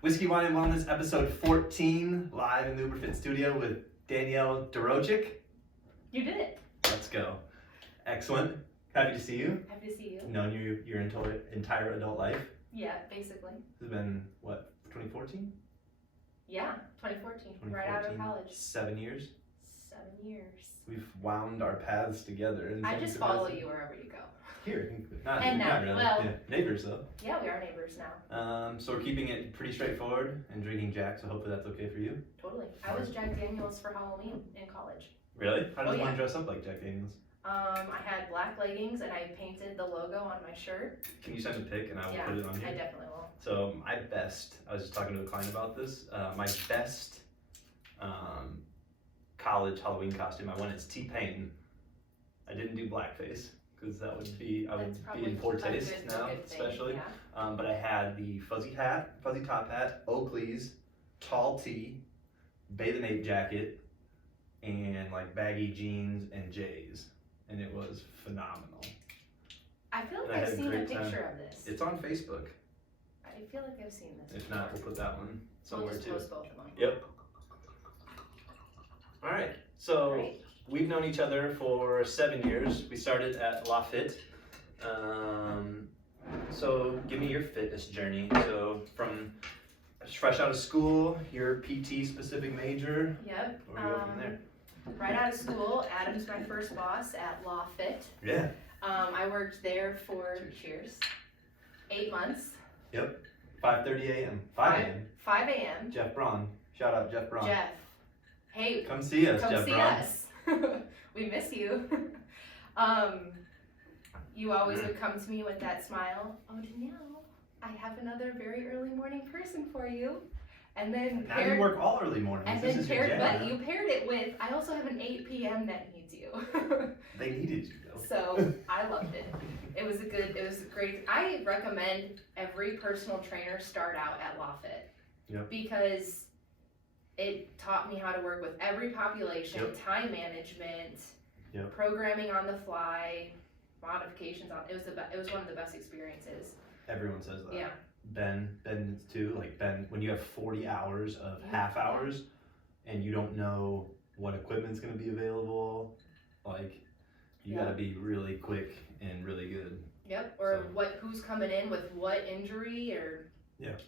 Whiskey, Wine, and Wellness, episode 14, live in the UberFit studio with Danielle Durochik. You did it. Let's go. Excellent. Happy to see you. Happy to see you. Known you your entire adult life. Yeah, basically. It's been, what, 2014? Yeah, 2014. Right out of college. 7 years. 7 years. We've wound our paths together. In I some just capacity. follow you wherever you go. Here, not really. Well, yeah. Neighbors though. Yeah, we are neighbors now. So we're keeping it pretty straightforward and drinking Jack, so hopefully that's okay for you. Totally. I was Jack Daniels for Halloween in college. Really? How does yeah. one dress up like Jack Daniels? I had black leggings and I painted the logo on my shirt. Can you send a pic and I will put it on here? I definitely will. So I was just talking to a client about this. My best college Halloween costume I went as T-Pain. I didn't do blackface because I would be in poor taste now, especially. Yeah. But I had the fuzzy top hat, Oakley's, tall tee, Bathe Ape jacket, and like baggy jeans and J's, and it was phenomenal. I feel like I've seen a picture of this. It's on Facebook. I feel like I've seen this. If not, we'll put that one somewhere we'll just too. Post both of them. Yep. All right. So we've known each other for 7 years. We started at La Fit. So give me your fitness journey. So from fresh out of school, your PT specific major. Yep. Where we go from there? Right out of school, Adam's my first boss at La Fit. Yeah. I worked there for 8 months. Yep. 5:30 a.m. 5 a.m. 5 a.m. Jeff Braun. Shout out Jeff Braun. Jeff. Hey. Come see us, Jeff Braun. Come see us. We miss you. You always would come to me with that smile. Oh, Danielle, I have another very early morning person for you. And then now you work all early mornings. And then you paired it with, I also have an 8 p.m. that needs you. They needed you though. So I loved it. It was great. I recommend every personal trainer start out at La Fit. Yep. Because it taught me how to work with every population, time management, programming on the fly, modifications on. It was one of the best experiences. Everyone says that. Yeah. Ben too. Like Ben, when you have 40 hours of half hours, and you don't know what equipment's going to be available, like you got to be really quick and really good. Yep. Or who's coming in with what injury or.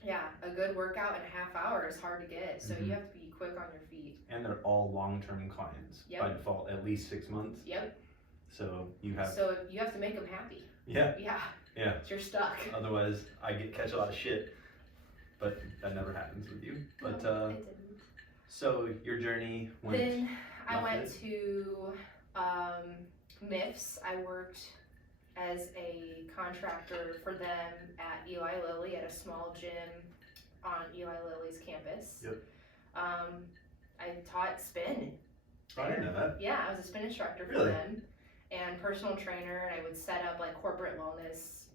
Yeah, a good workout in a half hour is hard to get, so you have to be quick on your feet. And they're all long-term clients by default, at least 6 months. Yep. So you have to make them happy. Yeah. Yeah. You're stuck. Otherwise, I catch a lot of shit, but that never happens with you. But no, it didn't. So your journey went. Then I went to MIFS. I worked as a contractor for them at Eli Lilly at a small gym on Eli Lilly's campus. Yep. I taught spin. Oh, I didn't know that. Yeah, I was a spin instructor for them and personal trainer, and I would set up like corporate wellness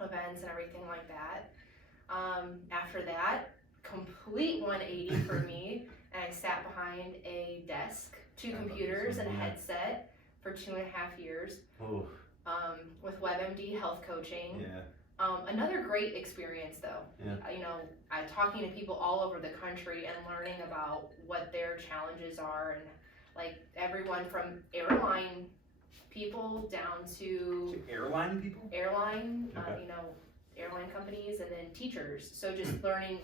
events and everything like that. After that, complete 180 for me, and I sat behind a desk, 2 computers and a headset for 2.5 years. Oh. With WebMD health coaching. Yeah. Another great experience though. Yeah. I'm talking to people all over the country and learning about what their challenges are, and like everyone from airline people down to airline people? Airline companies, and then teachers. So just learning,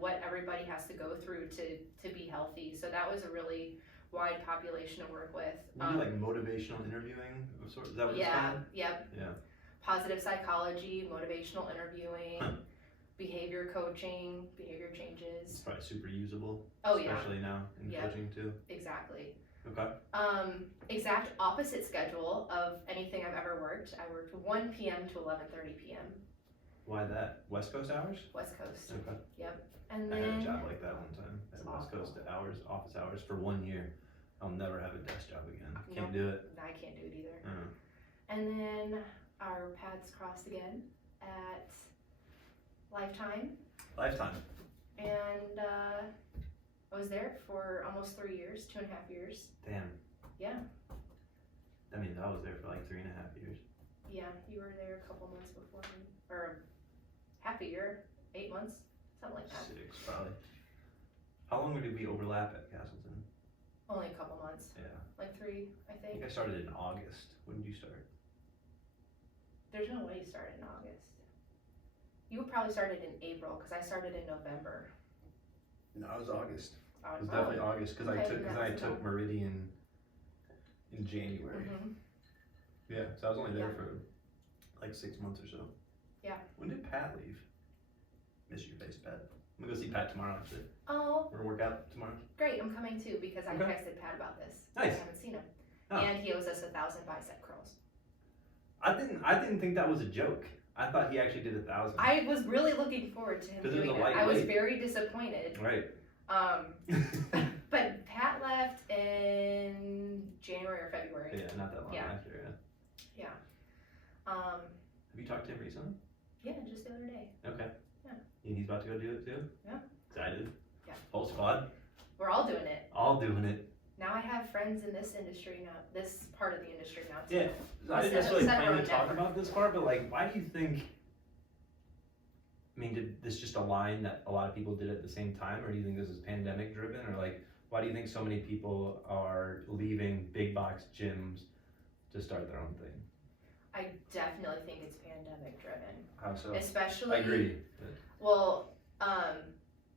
what everybody has to go through to be healthy. So that was a really wide population to work with. You do like motivational interviewing of sorts? Is that what it's called? Yep. Yeah. Positive psychology, motivational interviewing, behavior coaching, behavior changes. It's probably super usable. Oh yeah. Especially now in coaching too. Exactly. Okay. Exact opposite schedule of anything I've ever worked. I worked 1 p.m. to 11:30 p.m. Why that? West Coast hours? West Coast. Okay. Yep. And then I had a job like that one time at West Coast hours, office hours for 1 year. I'll never have a desk job again. Can't do it. I can't do it either. And then our paths crossed again at Lifetime. And I was there for almost 3 years, 2.5 years. Damn. Yeah. That means I was there for like 3.5 years. Yeah, you were there a couple months before me, or half a year, 8 months, something like that. 6 probably. How long did we overlap at Castleton? Only a couple months. Yeah. Like 3, I I think. think I started in August. When did you start? There's no way you started in August. You probably started in April, because I started in November. No, it was August. Oh, It was definitely August, because Okay, I took Meridian in January. Mm-hmm. Yeah, so I was only there Yeah. for like 6 months or so. Yeah. When did Pat leave? Miss your face, Pat. I'm gonna go see Pat tomorrow actually. Oh, We're gonna work out tomorrow. great, I'm coming too, because I Okay. texted Pat about this. Nice. I haven't seen him. Oh. And he owes us 1,000 bicep curls. I didn't think that was a joke. I thought he actually did 1,000. I was really looking forward to him 'Cause it was doing a it. I was lightweight. very disappointed. Right. But Pat left in January or February. Yeah, not that long Yeah. after. Yeah. Um, Have you talked to him recently? yeah, just the other day. Okay. Yeah. And he's about to go do it too? Yeah. Excited? Yeah. Whole squad? We're all doing it. All doing it. Now I have friends in this industry now, this part of the industry now too. Yeah. I didn't necessarily plan to talk about this part, but like, why do you think, I mean, did this just align that a lot of people did it at the same time, or do you think this is pandemic driven, or like, why do you think so many people are leaving big box gyms to start their own thing? I definitely think it's pandemic driven. How so? Especially. I agree. Well,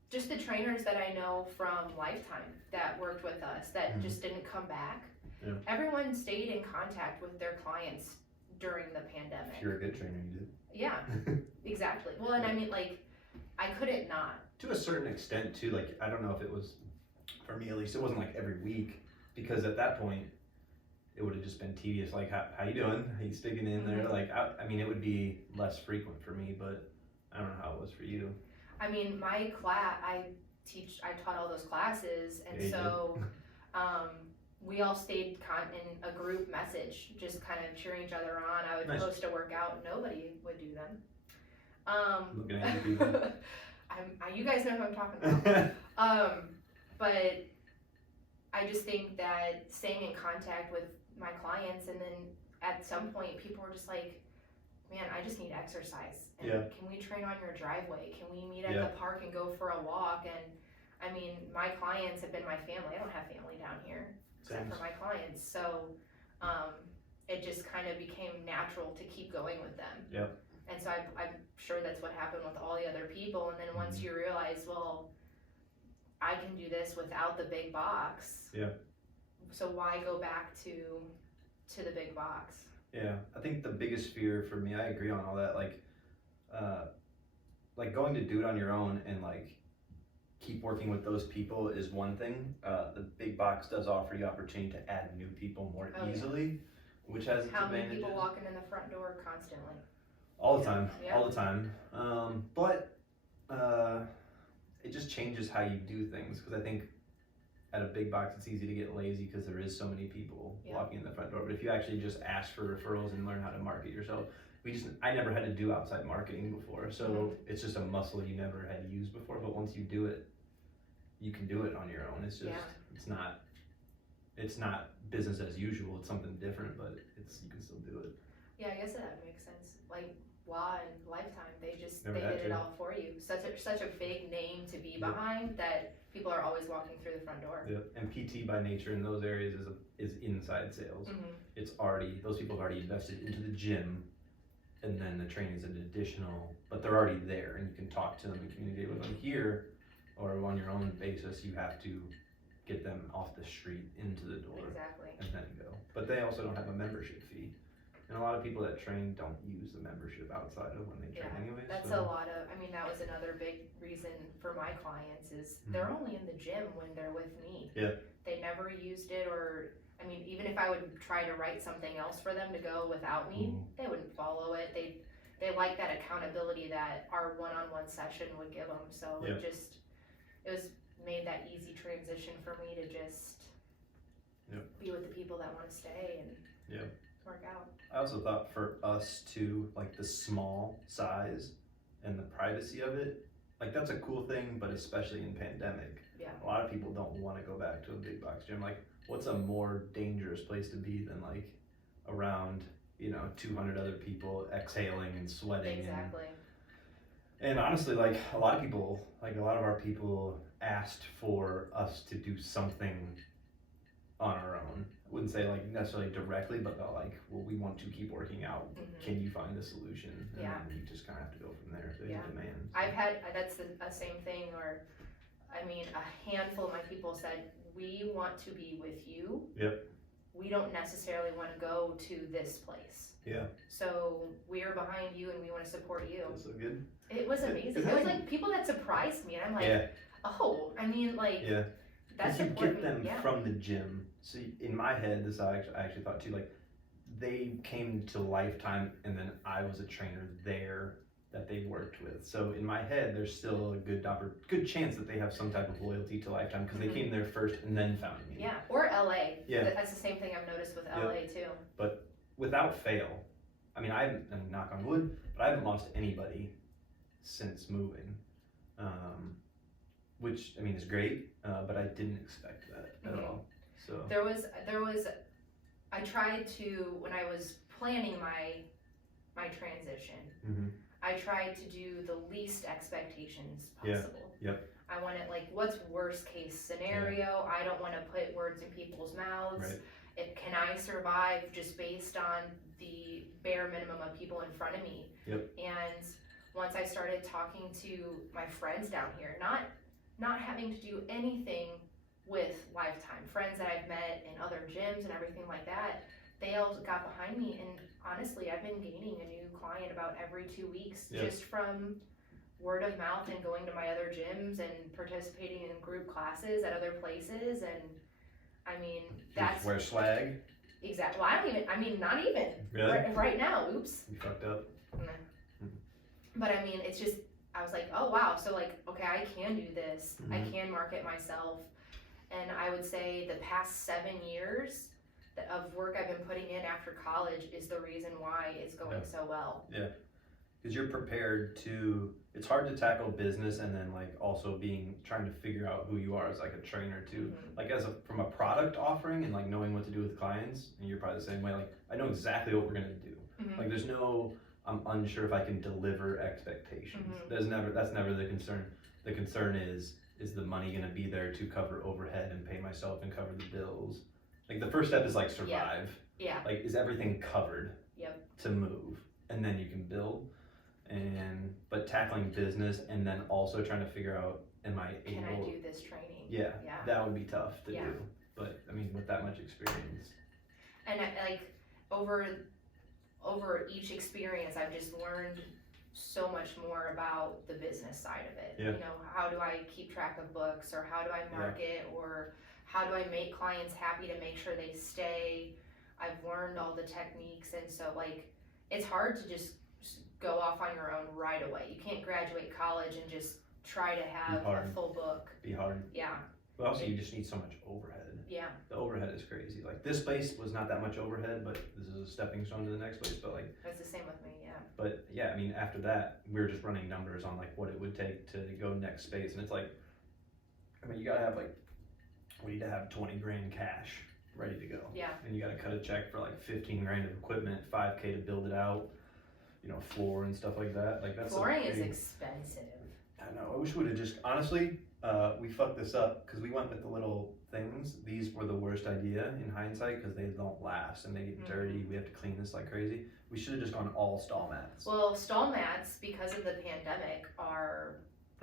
just the trainers that I know from Lifetime that worked with us that just didn't come back. Yeah. Everyone stayed in contact with their clients during the pandemic. If you're a good trainer, you Yeah, exactly. Well, and I mean, like, I couldn't not. To a certain extent too, like, I don't know if it was, for me at least, it wasn't like every week, because at that point, it would have just been tedious, like, how you doing? How you sticking in there? Like, I mean, it would be less frequent for me, but I don't know how it was for you. I mean, my class, I taught all those classes, and Yeah, so we all stayed in a group message, just kind of cheering each other on. I would Nice. post a workout, nobody would do them. Looking at you people. You guys know who I'm talking about. But I just think that staying in contact with my clients, and then at some point people were just like, man, I just need exercise. And Yeah. can we train on your driveway? Can we meet at Yeah. the park and go for a walk? And I mean, my clients have been my family. I don't have family down here except Same. for my clients. So it just kind of became natural to keep going with them. Yep. And so I'm sure that's what happened with all the other people. And then once you realize, well, I can do this without the big box. Yeah. So why go back to the big box? Yeah, I think the biggest fear for me, I agree on all that, like going to do it on your own and like keep working with those people is one thing. The big box does offer the opportunity to add new people more easily, which has its How many advantages. people walking in the front door constantly? All the time, Yeah. all the time. But it just changes how you do things, because I think at a big box it's easy to get lazy because there is so many people walking in the front door. But if you actually just ask for referrals and learn how to market yourself, I never had to do outside marketing before, so it's just a muscle you never had to use before. But once you do it, you can do it on your own. It's just it's not business as usual. It's something different, but you can still do it. Yeah, I guess that makes sense. Like Law and Lifetime, they Never had did it to. all for you. Such a big name to be behind that people are always walking through the front door. Yep. And PT by nature in those areas is inside sales. It's already, those people have already invested into the gym, and then the training is an additional, but they're already there and you can talk to them and communicate with them. Here, or on your own basis, you have to get them off the street into the door Exactly. and then go. But they also don't have a membership fee. And a lot of people that train don't use the membership outside of when they train anyway. That's a lot of, I mean, that was another big reason for my clients is they're only in the gym when they're with me. Yeah. They never used it, or, I mean, even if I would try to write something else for them to go without me, they wouldn't follow it. They like that accountability that our one-on-one session would give them. So it was made that easy transition for me to just be with the people that want to stay and work out. I also thought for us too, like the small size and the privacy of it, like that's a cool thing, but especially in pandemic, a lot of people don't want to go back to a big box gym. Like, what's a more dangerous place to be than like around 200 other people exhaling and sweating? Exactly. And honestly, like a lot of our people asked for us to do something on our own. I wouldn't say like necessarily directly, but they're like, well, we want to keep working out. Can you find a solution? And Yeah. then you just kind of have to go from there if there's a demand. I've had, that's the same thing, or, I mean, a handful of my people said, we want to be with you. Yep. We don't necessarily want to go to this place. Yeah. So we're behind you and we want to support you. That's so good. It was amazing. It was like people that surprised me, and I'm like, oh, I mean, like, that's important. You get them from the gym. So in my head, this I actually thought too, like they came to Lifetime and then I was a trainer there that they worked with. So in my head, there's still a good chance that they have some type of loyalty to Lifetime because they came there first and then found me. Yeah, or LA. Yeah. That's the same thing I've noticed with LA too. But without fail, I mean, knock on wood, but I haven't lost anybody since moving. Which I mean is great, but I didn't expect that at all. So there was I tried to, when I was planning my transition, I tried to do the least expectations possible. Yep. I wanted like, what's worst case scenario? I don't want to put words in people's mouths. Right. Can I survive just based on the bare minimum of people in front of me? Yep. And once I started talking to my friends down here, not having to do anything with Lifetime, friends that I've met in other gyms and everything like that, they all got behind me, and honestly, I've been gaining a new client about every 2 weeks just from word of mouth and going to my other gyms and participating in group classes at other places. And I mean, that's wear swag. Exactly. Well, not even Really? right now. Oops. You fucked up. But I mean, it's just, I was like, oh wow, so like, okay, I can do this. I can market myself. And I would say the past 7 years of work I've been putting in after college is the reason why it's going so well. Yeah, because you're prepared to, it's hard to tackle business and then like also trying to figure out who you are as like a trainer too. Like from a product offering and like knowing what to do with clients, and you're probably the same way, like I know exactly what we're gonna do. Like there's no, I'm unsure if I can deliver expectations. That's never the concern. The concern is the money gonna be there to cover overhead and pay myself and cover the bills? Like the first step is like survive. Yeah. Like is everything covered to move? And then you can build. But tackling business and then also trying to figure out, am I able? Can I do this training? Yeah. That would be tough to do. But I mean, with that much experience. And like over each experience, I've just learned so much more about the business side of it. You know, how do I keep track of books, or how do I market, or how do I make clients happy to make sure they stay? I've learned all the techniques, and so like it's hard to just go off on your own right away. You can't graduate college and just try to have a full book. Be hard. Yeah. But also you just need so much overhead. Yeah. The overhead is crazy. Like this place was not that much overhead, but this is a stepping stone to the next place. But like that's the same with me, But yeah, I mean after that we were just running numbers on like what it would take to go next space, and it's like, I mean you gotta have like, we need to have 20 grand cash ready to go. Yeah. And you gotta cut a check for like 15 grand of equipment, 5K to build it out, you know, floor and stuff like that. Like that's flooring is expensive. I know. I wish we would have just honestly. We fucked this up because we went with the little things. These were the worst idea in hindsight because they don't last and they get dirty. We have to clean this like crazy. We should have just gone all stall mats. Well, stall mats, because of the pandemic,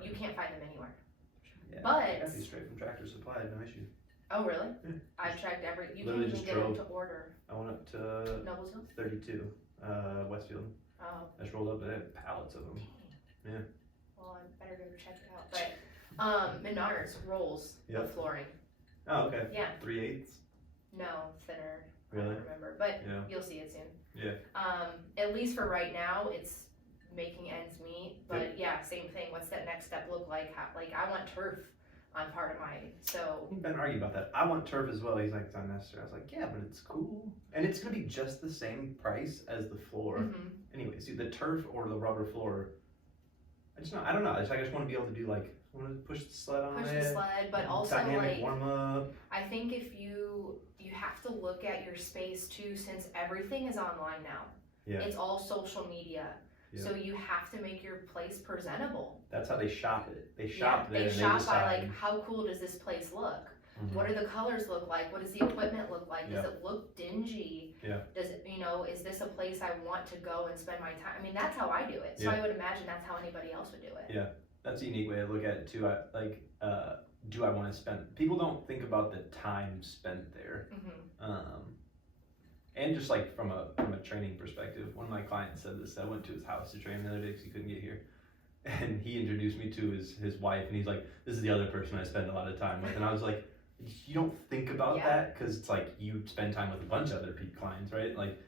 you can't find them anywhere. Yeah, but I got these straight from Tractor Supply, no issue. Oh really? Yeah. I've checked you can even get them to order. I went up to Noblesville? 32, Westfield. Oh. I just rolled up, they had pallets of them. Dang. Yeah. Well, I better go check it out. But Menards rolls of flooring. Oh, okay. Yeah. 3/8? No, thinner. Really? I don't remember, but you'll see it soon. Yeah. At least for right now, it's making ends meet. But same thing. What's that next step look like? I want turf on part of mine. So Ben argued about that. I want turf as well. He's like, it's unnecessary. I was like, yeah, but it's cool, and it's gonna be just the same price as the floor. Anyways, the turf or the rubber floor. I don't know. I just want to be able to do like, I want to push the sled on it. Push the sled, but also dynamic warm up. I think if you have to look at your space too, since everything is online now. Yeah. It's all social media. So you have to make your place presentable. That's how they shop it. They shop there. They and shop they by decide. like, how cool does this place look? What do the colors look like? What does the equipment look like? Does it look dingy? Does it, is this a place I want to go and spend my time? I mean, that's how I do it. So I would imagine that's how anybody else would do it. Yeah, that's a unique way to look at it too. Do I want to spend? People don't think about the time spent there. And just like from a training perspective, one of my clients said this. I went to his house to train the other day because he couldn't get here. And he introduced me to his wife, and he's like, this is the other person I spend a lot of time with. And I was like, you don't think about that because it's like you spend time with a bunch of other clients, right? Like,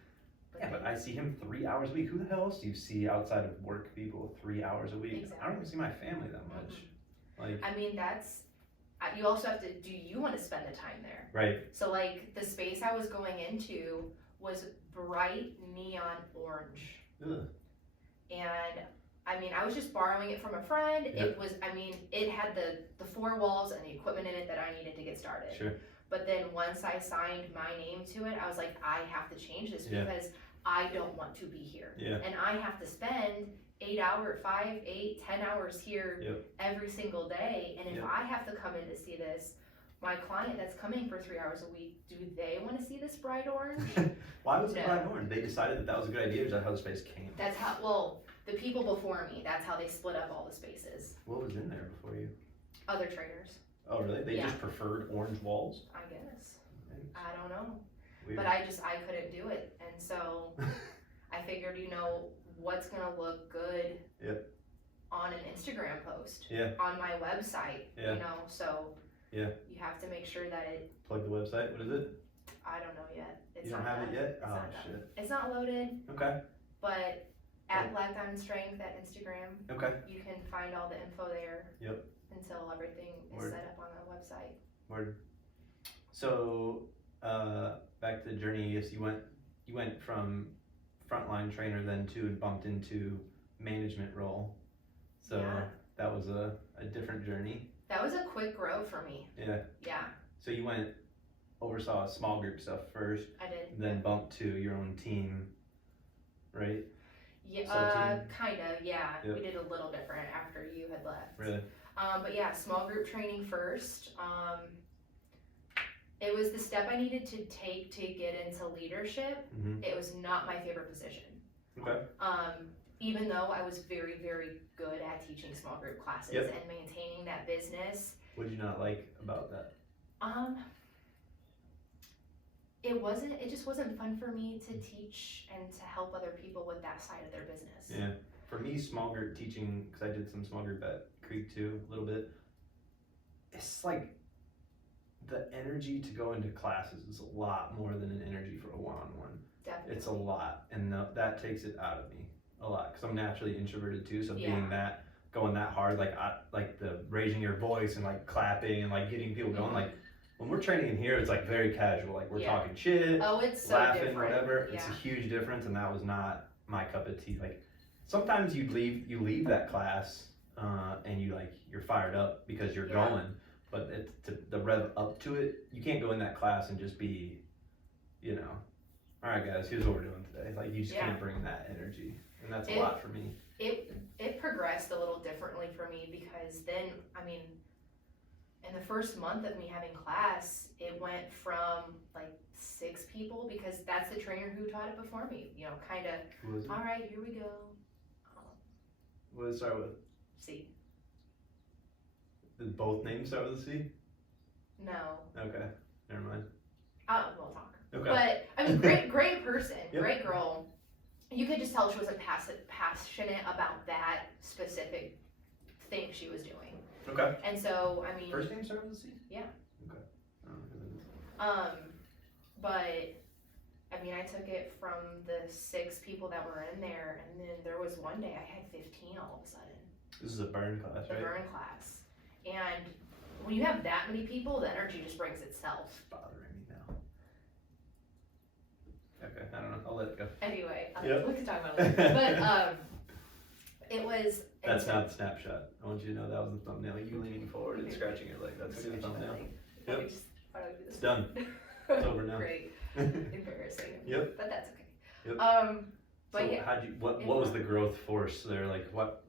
but I see him 3 hours a week. Who the hell else do you see outside of work people 3 hours a week? Exactly. I don't even see my family that much. Like, I mean, you also have to, do you want to spend the time there? Right. So like the space I was going into was bright neon orange. Ugh. And I mean, I was just borrowing it from a friend. It was, I mean, it had the 4 walls and the equipment in it that I needed to get started. Sure. But then once I signed my name to it, I was like, I have to change this because I don't want to be here. And I have to spend 8 hours, 5, 8, 10 hours here every single day. And if I have to come in to see this, my client that's coming for 3 hours a week, do they want to see this bright orange? Why was it bright orange? They decided that was a good idea, or is that how the space came? That's how, well, the people before me, that's how they split up all the spaces. What was in there before you? Other trainers. Oh, really? They just preferred orange walls? I guess. I don't know. Weird. But I couldn't do it. And so I figured, what's going to look good on an Instagram post, on my website, so you have to make sure that it... Plug the website. What is it? I don't know yet. You don't have it yet? Oh, shit. It's not loaded. Okay. But at Black Diamond Strength at Instagram, you can find all the info there until everything is set up on the website. Word. So, back to the journey, yes, you went from frontline trainer then to and bumped into management role. So that was a different journey. That was a quick grow for me. Yeah. So you oversaw small group stuff first. I did. Then bumped to your own team, right? Yeah, kinda, We did a little different after you had left. Really? But small group training first. It was the step I needed to take to get into leadership. It was not my favorite position. Okay. Even though I was very, very good at teaching small group classes and maintaining that business. What did you not like about that? It just wasn't fun for me to teach and to help other people with that side of their business. Yeah. For me, small group teaching, because I did some small group at Creek too, a little bit, it's like the energy to go into classes is a lot more than an energy for a one-on-one. Definitely. It's a lot, and that takes it out of me a lot, because I'm naturally introverted too, so being going that hard, like the raising your voice and like clapping and like getting people going, like when we're training in here, it's like very casual, like we're talking shit, it's so laughing, different. Whatever. It's a huge difference, and that was not my cup of tea. Like sometimes you leave that class and you're fired up because you're going, but the rev up to it, you can't go in that class and just be, all right guys, here's what we're doing today. Like you just can't bring that energy, and that's a lot for me. It progressed a little differently for me because then, in the first month of me having class, it went from like 6 people, because that's the trainer who taught it before me, kind of, all right, here we go. What did it start with? C. Did both names start with a C? No. Okay, never mind. We'll talk. Okay. But, great person, great girl. You could just tell she wasn't passionate about that specific thing she was doing. Okay. And so, First name started with a C? Yeah. Okay. But, I took it from the 6 people that were in there, and then there was one day I had 15 all of a sudden. This is a burn class, right? The burn class. And when you have that many people, the energy just brings itself. It's bothering me now. Okay, I don't know. I'll let it go. Anyway, we can talk about it later. But it was... That's not the snapshot. I want you to know that was the thumbnail. You leaning forward and scratching your leg. That's a good thumbnail. Yep. It's done. It's over now. Great. Embarrassing. Yep. But that's okay. Yep. So what was the growth force there? Like what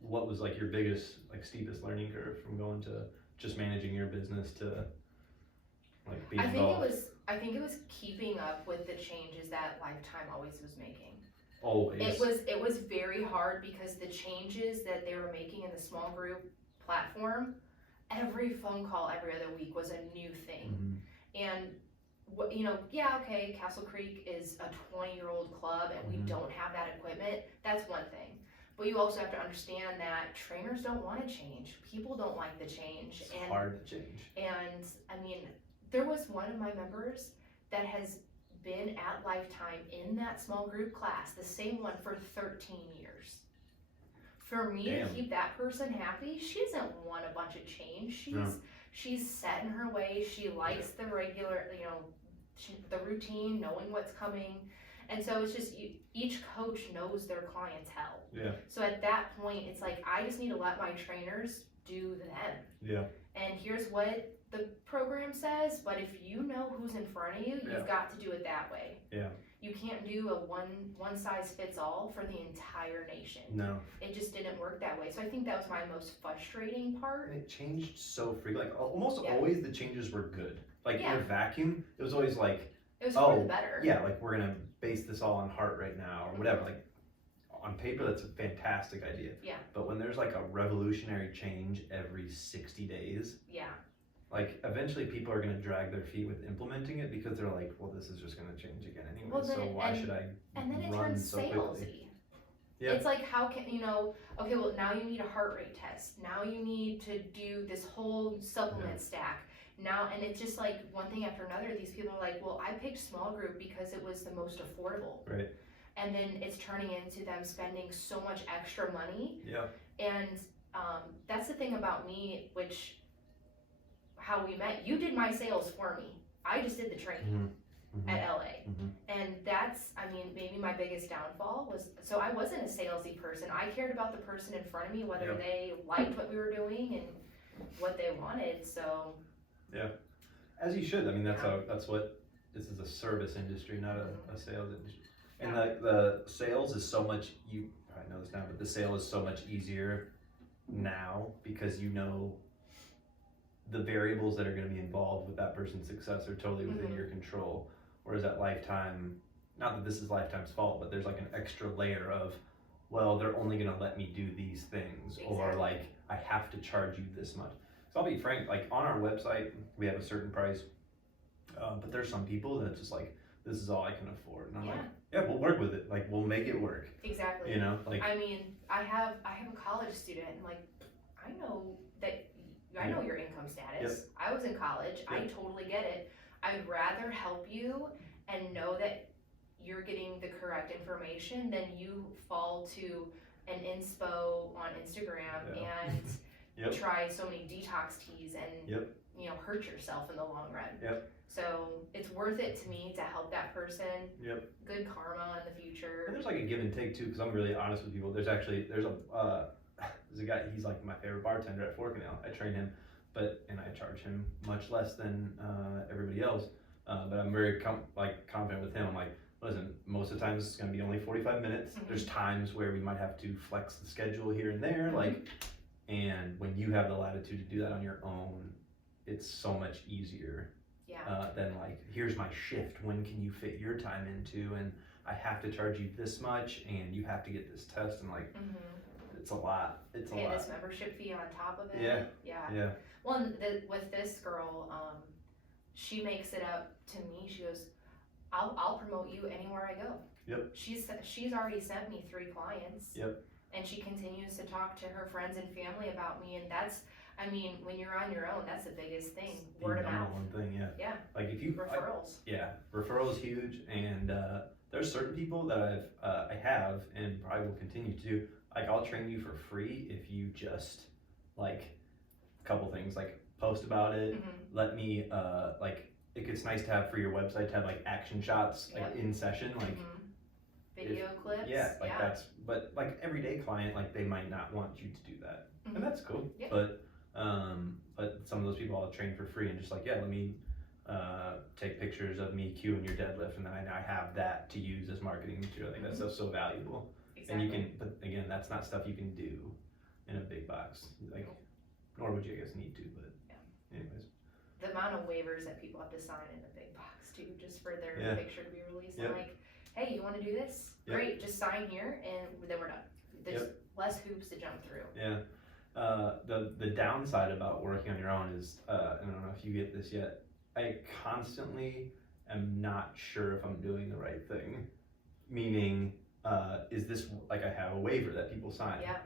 was like your biggest, like steepest learning curve from going to just managing your business to like being involved? I think it was keeping up with the changes that Lifetime always was making. Always. It was very hard because the changes that they were making in the small group platform, every phone call every other week was a new thing. And Castle Creek is a 20-year-old club and we don't have that equipment. That's one thing. But you also have to understand that trainers don't want to change. People don't like the change. It's hard to change. And I mean, there was one of my members that has been at Lifetime in that small group class, the same one, for 13 years. For me to keep that person happy, she doesn't want a bunch of change. She's set in her way. She likes the regular, the routine, knowing what's coming. And so it's just, each coach knows their clientele. Yeah. So at that point, it's like, I just need to let my trainers do them. Yeah. And here's what the program says, but if you know who's in front of you, you've got to do it that way. Yeah. You can't do a one size fits all for the entire nation. No. It just didn't work that way. So I think that was my most frustrating part. And it changed so frequently. Like almost always the changes were good. Like your vacuum, it was always like, it was for the better. Yeah, like we're gonna base this all on heart right now or whatever. Like on paper, that's a fantastic idea. Yeah. But when there's like a revolutionary change every 60 days. Yeah. Like eventually people are gonna drag their feet with implementing it because they're like, well, this is just gonna change again anyway. Well, then, so why should I and then it run turns so salesy. quickly? Yeah. It's like, how can, okay, well, now you need a heart rate test. Now you need to do this whole supplement stack. Now, and it's just like one thing after another. These people are like, well, I picked small group because it was the most affordable. Right. And then it's turning into them spending so much extra money. Yeah. And that's the thing about me, how we met. You did my sales for me. I just did the training at LA. And that's, maybe my biggest downfall was, so I wasn't a salesy person. I cared about the person in front of me, whether they liked what we were doing and what they wanted, so. Yeah, as you should. That's what, this is a service industry, not a sales industry. And the sales is so much, you probably know this now, but the sale is so much easier now because you know the variables that are going to be involved with that person's success are totally within your control. Whereas at Lifetime, not that this is Lifetime's fault, but there's like an extra layer of, well, they're only going to let me do these things, or like I have to charge you this much. So I'll be frank, like on our website, we have a certain price, but there's some people that just like, this is all I can afford. And I'm like, yeah, we'll work with it. Like, we'll make it work. Exactly. Like. I have a college student, and like, I know your income status. I was in college. I totally get it. I'd rather help you and know that you're getting the correct information than you fall to an inspo on Instagram and try so many detox teas and hurt yourself in the long run. So it's worth it to me to help that person. Good karma in the future. And there's like a give and take too, because I'm really honest with people. There's a guy, he's like my favorite bartender at Forcanale. I train him, and I charge him much less than everybody else. But I'm very confident with him. I'm like, listen, most of the time it's gonna be only 45 minutes. There's times where we might have to flex the schedule here and there, and when you have the latitude to do that on your own, it's so much easier. Than like, here's my shift, when can you fit your time into, and I have to charge you this much, and you have to get this test, and like, it's a lot. It's a lot. This membership fee on top of it. Yeah. Well, and with this girl, she makes it up to me. She goes, I'll promote you anywhere I go. She's already sent me 3 clients. And she continues to talk to her friends and family about me, and that's, when you're on your own, that's the biggest thing. Word of mouth. One thing, Like if you referrals. Referrals huge, and there's certain people that I have and probably will continue to do. Like, I'll train you for free if you just like a couple things, like post about it. Let me it's nice to have for your website to have like action shots in session, like video clips. That's, but like everyday client, like they might not want you to do that, and that's cool. But some of those people I'll train for free and just like, let me take pictures of me cueing your deadlift, and then I have that to use as marketing material. I think that stuff's so valuable. Exactly. And you can, but again, that's not stuff you can do in a big box. Like, nor would you, I guess, need to, but anyways. The amount of waivers that people have to sign in the big box too, just for their picture to be released. I'm like, hey, you want to do this? Great, just sign here, and then we're done. There's less hoops to jump through. Yeah. The downside about working on your own is, I don't know if you get this yet, I constantly am not sure if I'm doing the right thing. Meaning, is this, like, I have a waiver that people sign. Yeah.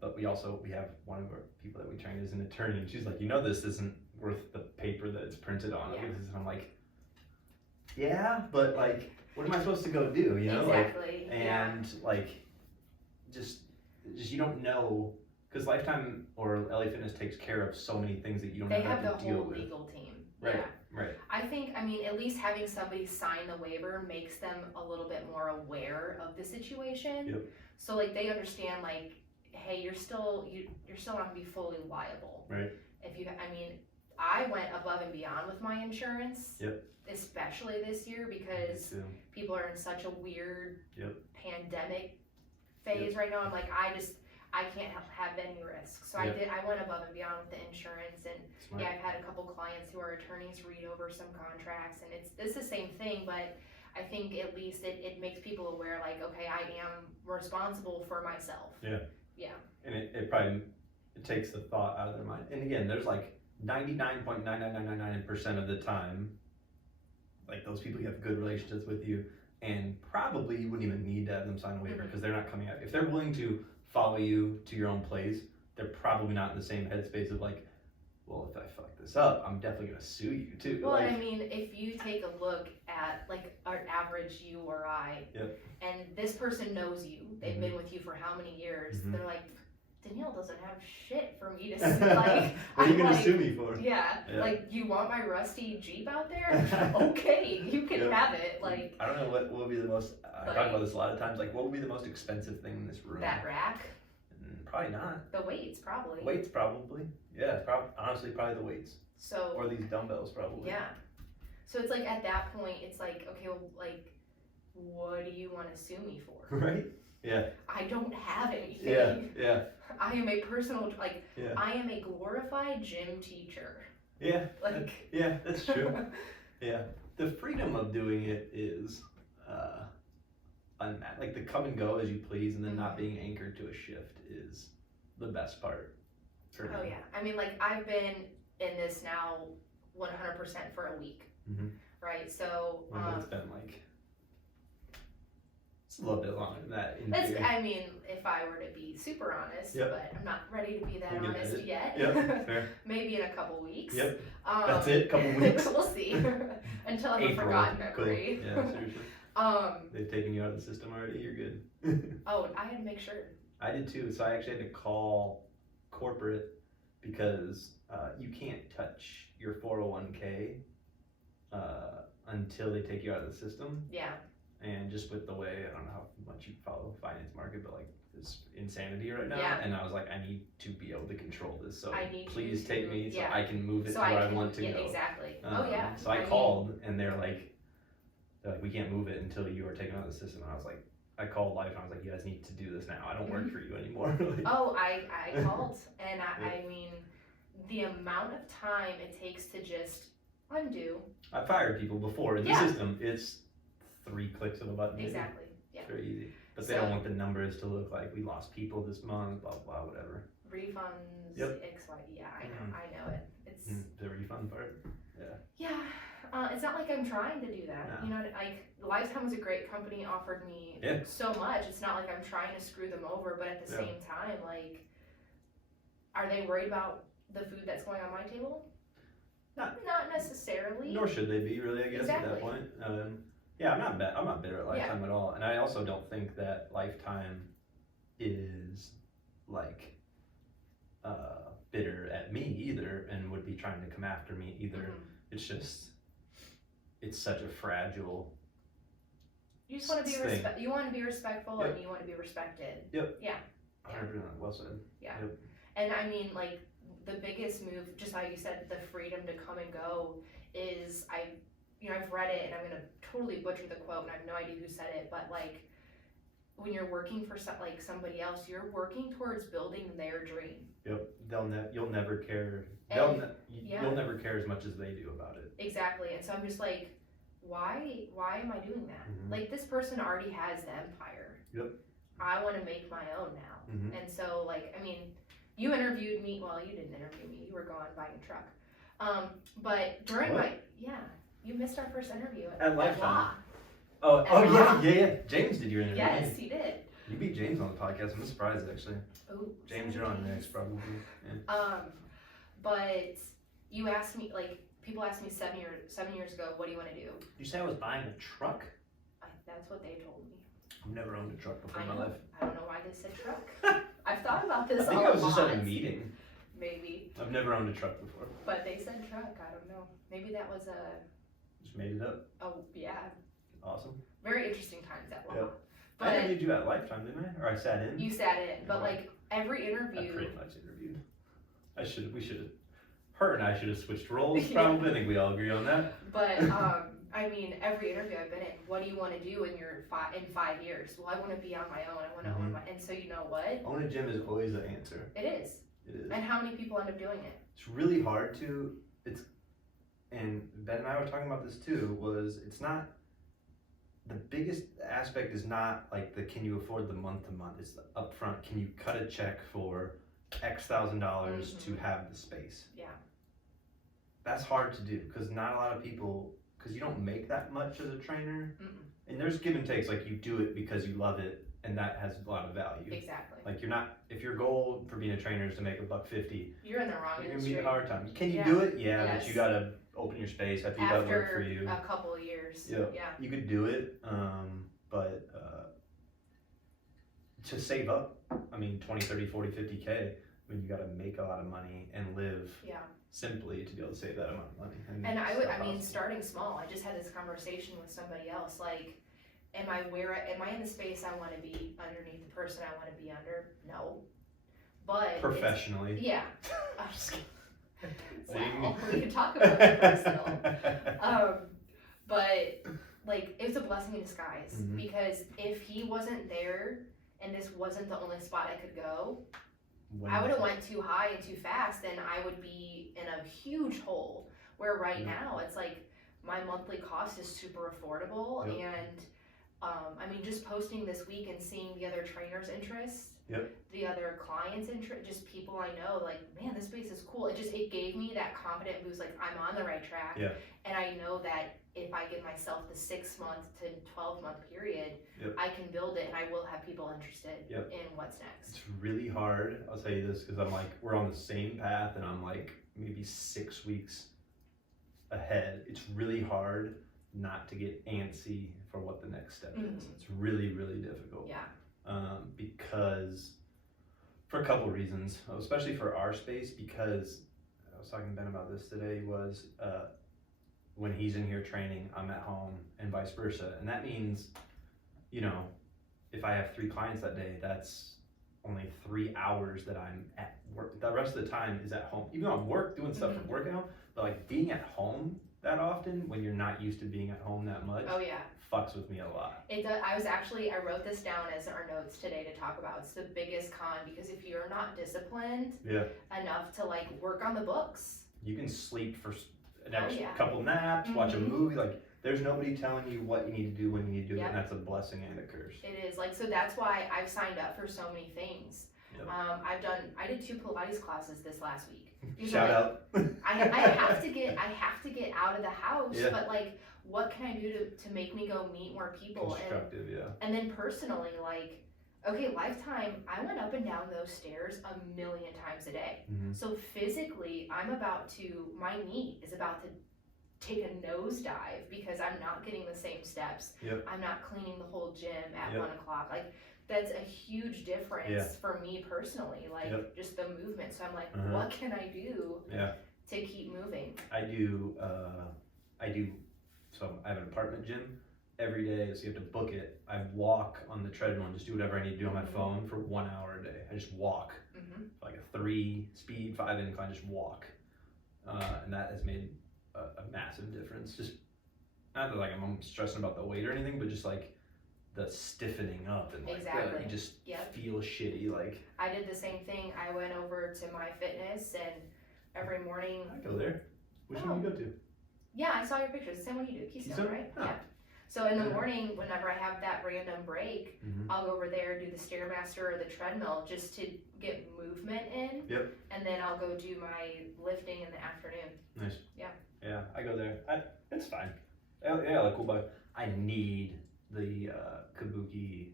But we have one of our people that we train is an attorney, and she's like, this isn't worth the paper that it's printed on. Yeah. And I'm like, yeah, but like, what am I supposed to go do? Exactly. Like, and like, just you don't know. Because Lifetime or LA Fitness takes care of so many things that you don't have to deal with. They have the whole legal team. Right, yeah. right. I think, at least having somebody sign the waiver makes them a little bit more aware of the situation. Yep. So like they understand like, hey, you're still not gonna be fully liable. Right. I went above and beyond with my insurance. Yep. Especially this year because people are in such a weird pandemic phase right now. I'm like, I can't have any risks. So I went above and beyond with the insurance, and I've had a couple clients who are attorneys read over some contracts, and it's the same thing, but I think at least it makes people aware, like, okay, I am responsible for myself. Yeah. Yeah. And it probably takes the thought out of their mind. And again, there's like 99.99999% of the time, like those people you have good relationships with you, and probably you wouldn't even need to have them sign a waiver because they're not coming out. If they're willing to follow you to your own place, they're probably not in the same headspace of like, well, if I fuck this up, I'm definitely gonna sue you too. Well, like, if you take a look at like our average you or I, and this person knows you, they've been with you for how many years, they're like, Danielle doesn't have shit for me to like. What are you gonna sue me for? Yeah, like, you want my rusty Jeep out there? Okay, you can have it. Like, I don't know what would be the most. I talk about this a lot of times. Like, what would be the most expensive thing in this room? That rack. Probably not. The weights, probably. Weights, probably. Yeah, honestly, probably the weights. So. Or these dumbbells, probably. Yeah. So it's like at that point, it's like, okay, well, like, what do you want to sue me for? Right. Yeah. I don't have anything. Yeah. I am a personal, like, I am a glorified gym teacher. Yeah. Like. Yeah, that's true. Yeah. The freedom of doing it is unmatched. Like the come and go as you please, and then not being anchored to a shift is the best part for me. Oh yeah. Like, I've been in this now 100% for a week. Right? So. It's been like. It's a little bit longer than that. If I were to be super honest, but I'm not ready to be that honest yet. Fair. Maybe in a couple weeks. Yep. That's it, couple weeks. We'll see. Until I have a forgotten memory. Cool. Yeah, seriously. They've taken you out of the system already, you're good. Oh, I had to make sure. I did too, so I actually had to call corporate because you can't touch your 401k until they take you out of the system. Yeah. And just with the way, I don't know how much you follow the finance market, but like it's insanity right now. Yeah. And I was like, I need to be able to control this. So please to, take me so I can move it so to where I want to go. Exactly. So I called and they're like, we can't move it until you are taken out of the system. And I was like, I called Life and I was like, you guys need to do this now. I don't work for you anymore. Like, I called, and I mean, the amount of time it takes to just undo. I fired people before in the system. It's 3 clicks of a button. Exactly. Yeah. It's very easy. But they don't want the numbers to look like we lost people this month, blah, blah, whatever. Refunds, X, Y, I know it. It's the refund part. Yeah. It's not like I'm trying to do that. No. Like, Lifetime was a great company, offered me so much. It's not like I'm trying to screw them over, but at the same time, like, are they worried about the food that's going on my table? Not necessarily. Nor should they be, really, I guess, at that point. I'm not bitter at Lifetime at all. And I also don't think that Lifetime is, like, bitter at me either and would be trying to come after me either. It's just, it's such a fragile You just want to be you want to be respectful and you want to be respected. Yep. Yeah. 100%. Well said. Yeah. Yep. And I mean, like, the biggest move, just how you said, the freedom to come and go is I've read it and I'm gonna totally butcher the quote and I have no idea who said it, but like when you're working for somebody else, you're working towards building their dream. Yep. You'll never care. You'll never care as much as they do about it. Exactly. And so I'm just like, why am I doing that? Mm-hmm. Like this person already has the empire. Yep. I want to make my own now. Mm-hmm. And so like, I mean, you interviewed me. Well, you didn't interview me. You were gone buying a truck. But during you missed our first interview at Lifetime. Law. Yeah. James did your interview. Yes, he did. You beat James on the podcast. I'm surprised actually. Oh, James, you're on next probably. Yeah. But you asked me, like, people asked me 7 years ago, what do you want to do? You say I was buying a truck? That's what they told me. I've never owned a truck before in my life. I don't know why they said truck. I've thought about this I think I was just at a meeting. Maybe. I've never owned a truck before. But they said truck. I don't know. Maybe that was Just made it up. Oh, yeah. Awesome. Very interesting times at law. Yep. But I interviewed you at Lifetime, didn't I? Or I sat in? You sat in. But like every interview. I pretty much interviewed. Her and I should have switched roles probably. I think we all agree on that. But I mean, every interview I've been in, what do you want to do in 5 years? Well, I want to be on my own. I want to own my, and so you know what? Own a gym is always the answer. It is. It is. And how many people end up doing it? It's really hard to. And Ben and I were talking about this too. It's not. The biggest aspect is not like can you afford the month to month. It's the upfront. Can you cut a check for X thousand dollars to have the space? Yeah. That's hard to do because not a lot of people. Because you don't make that much as a trainer. And there's give and takes. Like you do it because you love it, and that has a lot of value. Exactly. Like you're not. If your goal for being a trainer is to make $150, you're in the wrong industry. You're gonna be a hard time. Can you do it? Yeah, yes. But you gotta open your space. Have people that work for you. After a couple of years. Yeah. You could do it, but to save up, I mean, 20, 30, 40, 50K. I mean, you gotta make a lot of money and live. Simply to be able to save that amount of money. And I mean, starting small. I just had this conversation with somebody else. Like, am I in the space I want to be underneath the person I want to be under? No. But professionally. Yeah. I'm just kidding. Well, we can talk about it personal. But like, it was a blessing in disguise because if he wasn't there and this wasn't the only spot I could go, I would have went too high and too fast and I would be in a huge hole where right now it's like my monthly cost is super affordable and I mean just posting this week and seeing the other trainers' interest, the other clients' interest, just people I know, like, man, this space is cool. It gave me that confident boost, like I'm on the right track and I know that if I give myself the 6-month to 12-month period, I can build it and I will have people interested in what's next. It's really hard. I'll tell you this because I'm like, we're on the same path and I'm like maybe 6 weeks ahead. It's really hard not to get antsy for what the next step is. It's really, really difficult. Because for a couple reasons, especially for our space, because I was talking to Ben about this today, was when he's in here training, I'm at home and vice versa. And that means, you know, if I have 3 clients that day, that's only 3 hours that I'm at work. The rest of the time is at home. Even though I'm doing stuff from work now, but like being at home that often when you're not used to being at home that much. Oh yeah. Fucks with me a lot. It does. I wrote this down as our notes today to talk about. It's the biggest con because if you're not disciplined enough to like work on the books, you can sleep for an extra couple naps, watch a movie. Like there's nobody telling you what you need to do when you need to do it, and that's a blessing and a curse. It is like so. That's why I've signed up for so many things. I did 2 Pilates classes this last week. Shout out. I have to get out of the house, but like, what can I do to make me go meet more people? Constructive, and then personally, like, okay, Lifetime, I went up and down those stairs 1,000,000 times a day. So physically, my knee is about to take a nosedive because I'm not getting the same steps. I'm not cleaning the whole gym at 1 o'clock. Like, that's a huge difference for me personally, like just the movement. So I'm like, what can I do to keep moving? I do, so I have an apartment gym every day, so you have to book it. I walk on the treadmill and just do whatever I need to do on my phone for 1 hour a day. I just walk, like a 3-speed, 5 incline, just walk, and that has made a massive difference. Just not that like I'm stressing about the weight or anything, but just like the stiffening up and like you just feel shitty. Like I did the same thing. I went over to My Fitness, and every morning I go there. Which one do you go to? Yeah, I saw your pictures. The same one you do, Keystone, right? Oh. Yeah. So in the morning, whenever I have that random break, I'll go over there, do the Stairmaster or the treadmill just to get movement in. Yep. And then I'll go do my lifting in the afternoon. Nice. Yeah. Yeah, I go there. It's fine. Yeah, like cool, but I need the Kabuki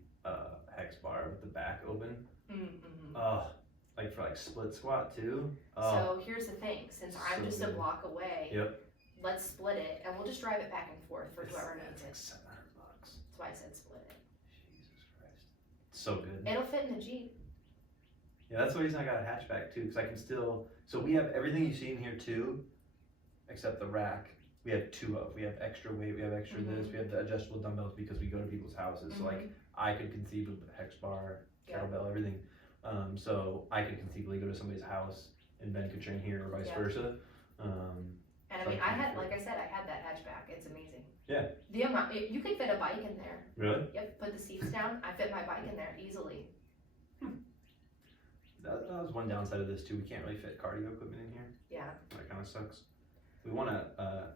hex bar with the back open. Like for like split squat too. So here's the thing, since I'm just a block away. Let's split it, and we'll just drive it back and forth for whoever needs it. It's like $700. That's why I said split it. Jesus Christ. So good. It'll fit in the Jeep. Yeah, that's the reason I got a hatchback too, because I can still, so we have everything you see in here too, except the rack. We have 2 of. We have extra weight, we have extra this, we have the adjustable dumbbells because we go to people's houses. So like, I could conceive of a hex bar, kettlebell, everything. So I could conceivably go to somebody's house and Ben could train here or vice versa. And I mean, like I said, I had that hatchback. It's amazing. Yeah. The amount, you can fit a bike in there. Really? Yep, put the seats down. I fit my bike in there easily. That was one downside of this too. We can't really fit cardio equipment in here. Yeah. That kind of sucks. We want to,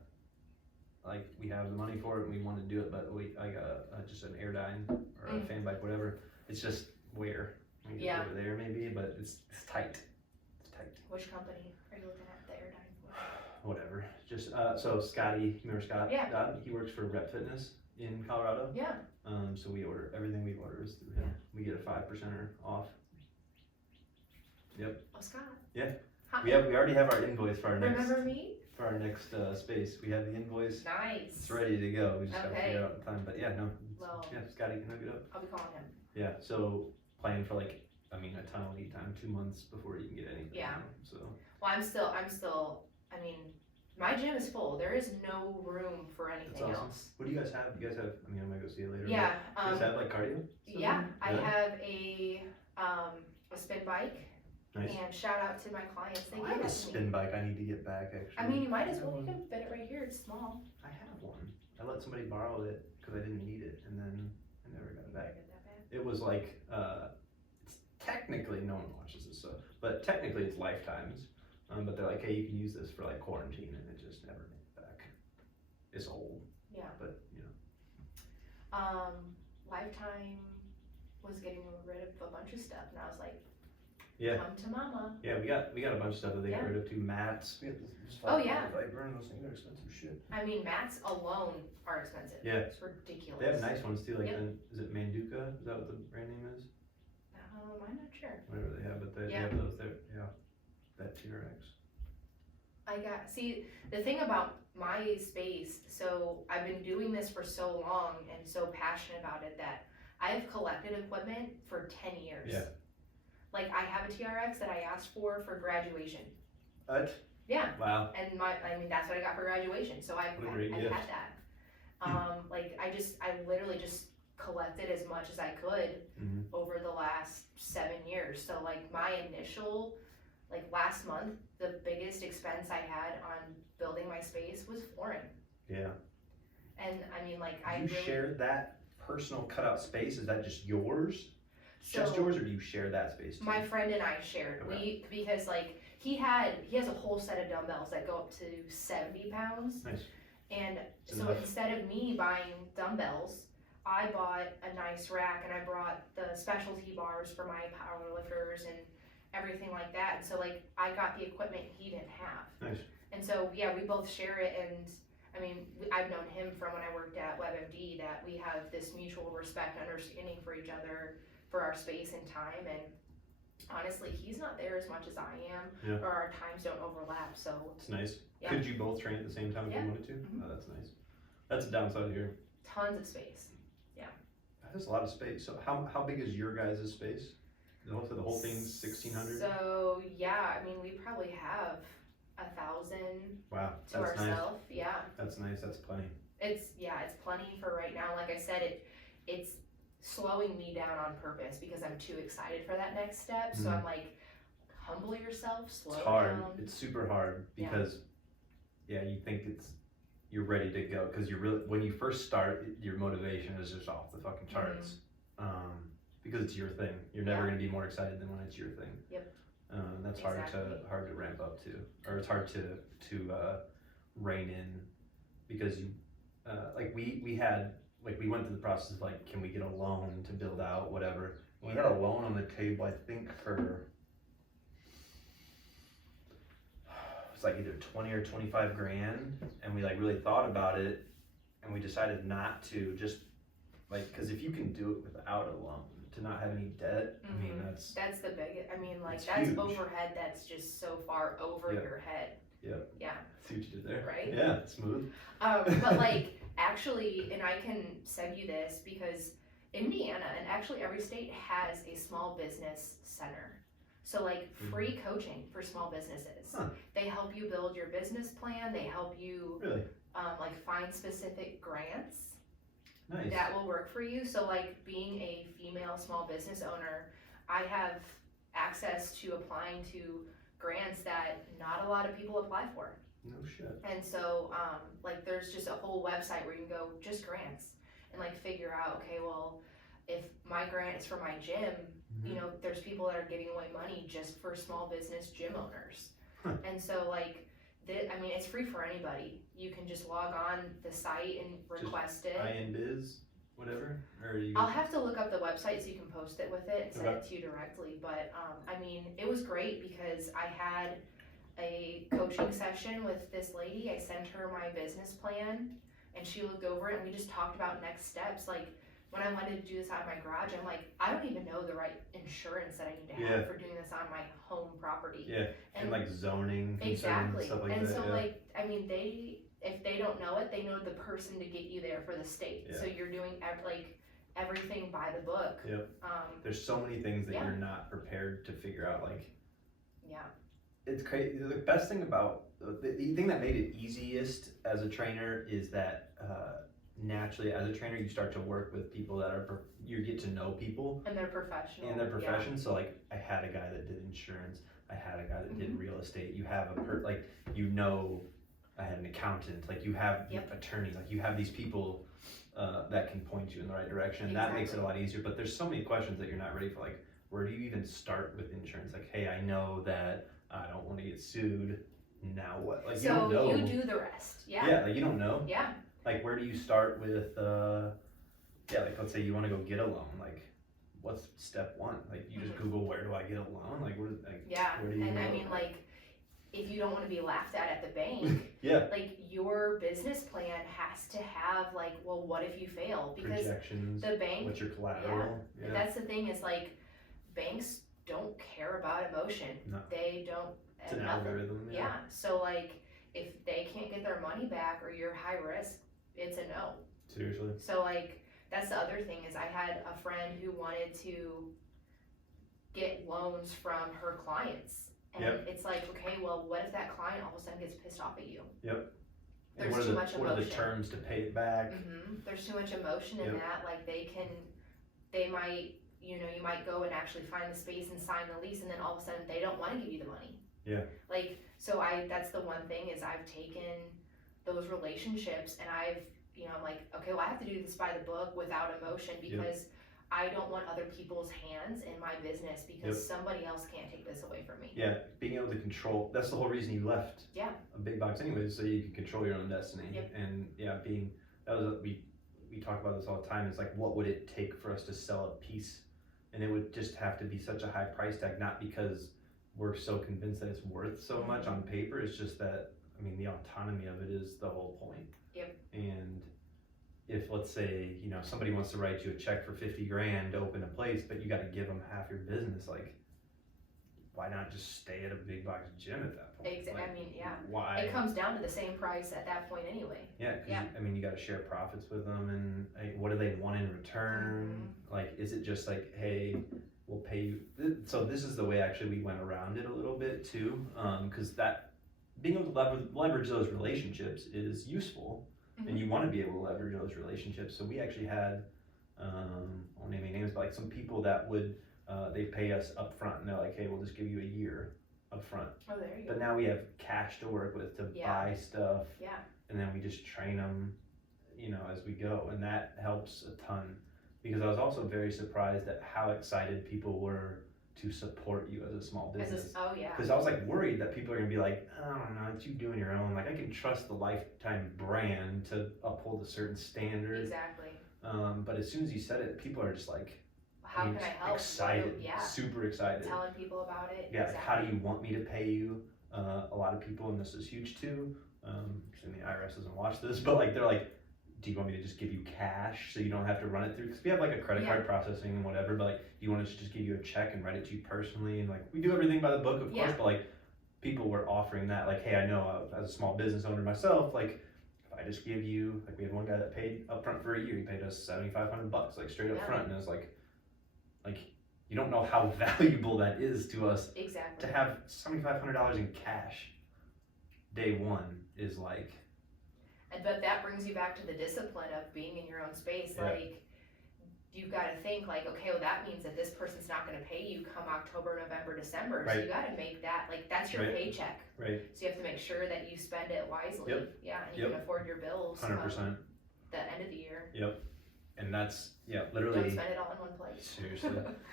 like, we have the money for it and we want to do it, but I got just an Airdyne or a fan bike, whatever. It's just where? Maybe over there maybe, but it's tight. It's tight. Which company are you looking at the Airdyne for? Whatever. Just so Scotty, you remember Scott? Yeah. He works for Rep Fitness in Colorado. Yeah. So we order everything we order is through him. We get a 5%er off. Yep. Oh, Scott. Yeah. Hi. We already have our invoice for our next. Remember me? For our next space, we have the invoice. Nice. It's ready to go. We just gotta figure out the time. But yeah, no. Well, yeah, Scotty can hook it up. I'll be calling him. Yeah. So plan for like, I mean, a ton of lead time, 2 months before you can get anything. Yeah. So. Well, I'm still. I mean, my gym is full. There is no room for anything else. What do you guys have? You guys have? I mean, I'm gonna go see it later. Yeah. You guys have like cardio? Yeah, I have a spin bike. Nice. And shout out to my clients. They I have a spin bike I need to get back actually. I mean, you might as well. You can fit it right here. It's small. I have one. I let somebody borrow it because I didn't need it, and then I never got it back. It was like, it's technically, no one watches this, so, but technically it's lifetimes. But they're like, hey, you can use this for like quarantine, and it just never made it back. It's old. Yeah. But you know. Lifetime was getting rid of a bunch of stuff, and I was like, yeah. Come to mama. Yeah, we got a bunch of stuff that they got rid of too. Mats. We have this oh yeah. Viper and those things are expensive shit. I mean, mats alone are expensive. Yeah. It's ridiculous. They have nice ones too. Like, is it Manduka? Is that what the brand name is? I'm not sure. Whatever they have, but they have those there. Yeah. That TRX. See, the thing about my space, so I've been doing this for so long and so passionate about it that I have collected equipment for 10 years. Yeah. Like, I have a TRX that I asked for graduation. What? Yeah. Wow. And that's what I got for graduation. So I've had that. Like, I literally just collected as much as I could over the last 7 years. So like my initial, like last month, the biggest expense I had on building my space was flooring. Yeah. And I mean, like, Do you share that personal cutout space? Is that just yours? Just yours, or do you share that space too? My friend and I shared. Okay. Because like he has a whole set of dumbbells that go up to 70 pounds. Nice. And so instead of me buying dumbbells, I bought a nice rack and I brought the specialty bars for my power lifters and everything like that. And so like I got the equipment he didn't have. Nice. And so yeah, we both share it. And I mean, I've known him from when I worked at WebMD, that we have this mutual respect, understanding for each other, for our space and time. And honestly, he's not there as much as I am, or our times don't overlap. So it's nice. Yeah. Could you both train at the same time if you wanted to? Oh, that's nice. That's a downside here. Tons of space. Yeah. That's a lot of space. So how big is your guys' space? The whole thing's 1,600? So yeah, I mean, we probably have 1,000 wow, to ourselves. Nice. Yeah. That's nice. That's plenty. It's plenty for right now. Like I said, it's slowing me down on purpose because I'm too excited for that next step. So I'm like, humble yourself, slow It's hard. down. It's super hard because you think you're ready to go because you're really, when you first start, your motivation is just off the fucking charts. Because it's your thing. You're never going to be more excited than when it's your thing. Yep. That's hard to ramp up to, or it's hard to rein in because you we went through the process of like, can we get a loan to build out whatever. We had a loan on the table, I think for it's like either 20 or 25 grand, and we like really thought about it, and we decided not to, just like, because if you can do it without a loan, to not have any debt, I mean that's the biggest. I mean, like, that's huge. Overhead that's just so far over your head. Yep. Yeah. See what you did there. Right? Yeah, smooth. But like, actually, and I can send you this because Indiana and actually every state has a small business center. So like free coaching for small businesses. They help you build your business plan. They help you like find specific grants that will work for you. So like being a female small business owner, I have access to applying to grants that not a lot of people apply for. No shit. And so like there's just a whole website where you can go just grants and like figure out, okay, well, if my grant is for my gym, you know, there's people that are giving away money just for small business gym owners. And so like, I mean, it's free for anybody. You can just log on the site and request it. INBiz, whatever? I'll have to look up the website so you can post it with it and send it to you directly. But I mean, it was great because I had a coaching session with this lady. I sent her my business plan and she looked over it and we just talked about next steps. Like, when I wanted to do this out of my garage, I'm like, I don't even know the right insurance that I need to have for doing this on my home property. Yeah, and like zoning concerns and stuff like that. And so like, I mean, if they don't know it, they know the person to get you there for the state. So you're doing everything by the book. Yep. There's so many things that you're not prepared to figure out. Like, it's crazy. The best thing about the thing that made it easiest as a trainer is that naturally as a trainer you start to work with people that are you get to know people and they're professional in their profession. So like I had a guy that did insurance, I had a guy that did real estate, you have I had an accountant, like you have attorneys, like you have these people that can point you in the right direction, and that makes it a lot easier. But there's so many questions that you're not ready for, like where do you even start with insurance? Like, hey, I know that I don't want to get sued, now what? Like, you don't know. You do the rest. Like you don't know. Like, where do you start with, like, let's say you want to go get a loan, like, what's step one? Like, you just Google, where do I get a loan? Like, where do you I mean, like, if you don't want to be laughed at the bank, like, your business plan has to have, like, well, what if you fail? Because projections, the bank, what's your collateral? And that's the thing is, like, banks don't care about emotion. No. They don't. It's an algorithm. So, like, if they can't get their money back or you're high risk, it's a no. Seriously. So like, that's the other thing is I had a friend who wanted to get loans from her clients. And it's like, okay, well, what if that client all of a sudden gets pissed off at you? There's too much emotion. What are the terms to pay it back? There's too much emotion in that. Like they might, you know, you might go and actually find the space and sign the lease and then all of a sudden they don't want to give you the money. Like, so that's the one thing is I've taken those relationships and I've, you know, I'm like, okay, well, I have to do this by the book without emotion because I don't want other people's hands in my business because somebody else can't take this away from me. Being able to control, that's the whole reason you left a big box anyways, so you can control your own destiny. And we talk about this all the time. It's like, what would it take for us to sell a piece? And it would just have to be such a high price tag, not because we're so convinced that it's worth so much on paper. It's just that, I mean, the autonomy of it is the whole point. And if, let's say, you know, somebody wants to write you a check for 50 grand to open a place, but you got to give them half your business, like, why not just stay at a big box gym at that point? Exactly. Like, I mean, why? It comes down to the same price at that point anyway. I mean, you got to share profits with them, and like, what do they want in return? Like, is it just like, hey, we'll pay you? So this is the way actually we went around it a little bit too, because that being able to leverage those relationships is useful. and you want to be able to leverage those relationships. So we actually had, I won't name any names, but like some people that would, they pay us up front, and they're like, hey, we'll just give you a year up front. Oh, there you go. But now we have cash to work with to buy stuff. Yeah. And then we just train them, you know, as we go, and that helps a ton. Because I was also very surprised at how excited people were to support you as a small business. Oh yeah. Because I was like worried that people are gonna be like, I don't know, it's you doing your own. Like I can trust the Lifetime brand to uphold a certain standard. Exactly. But as soon as you said it, people are just like, how can I help? Excited, Yeah. Super excited. Telling people about it. Yeah. Exactly. How do you want me to pay you? A lot of people, and this is huge too. And the IRS doesn't watch this, but like they're like, do you want me to just give you cash so you don't have to run it through? Because we have like a credit card processing and whatever, but like, do you want us to just give you a check and write it to you personally? And like, we do everything by the book, of course, but like, people were offering that, like, hey, I know as a small business owner myself, like, if I just give you, like, we had one guy that paid up front for a year, he paid us $7,500, like, straight up front, and it was like, you don't know how valuable that is to us. Exactly. To have $7,500 in cash day one is like. But that brings you back to the discipline of being in your own space. Yeah. Like, you've got to think like, okay, well, that means that this person's not going to pay you come October, November, December. Right. So you got to make that, like, that's your paycheck. Right. So you have to make sure that you spend it wisely. Yep. Yeah, and you can afford your bills. 100%. The end of the year. Yep. And that's, literally. Don't spend it all in one place. Seriously.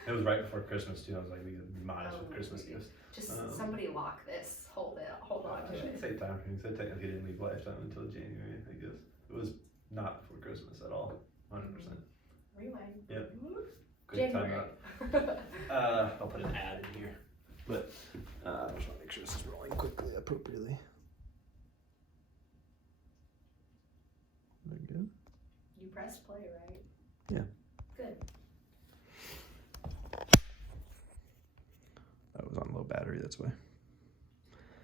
It was right before Christmas too. I was like, we could be modest with Christmas gifts. Just somebody lock this. Hold on to I it. shouldn't say time frame, because I technically didn't leave Lifetime until January, I guess. It was not before Christmas at all. 100%. Rewind. Yep. Good January. time out. I'll put an ad in here. But I just want to make sure this is rolling quickly, appropriately. Very good. You pressed play, right? Yeah. Good. That was on low battery, that's why.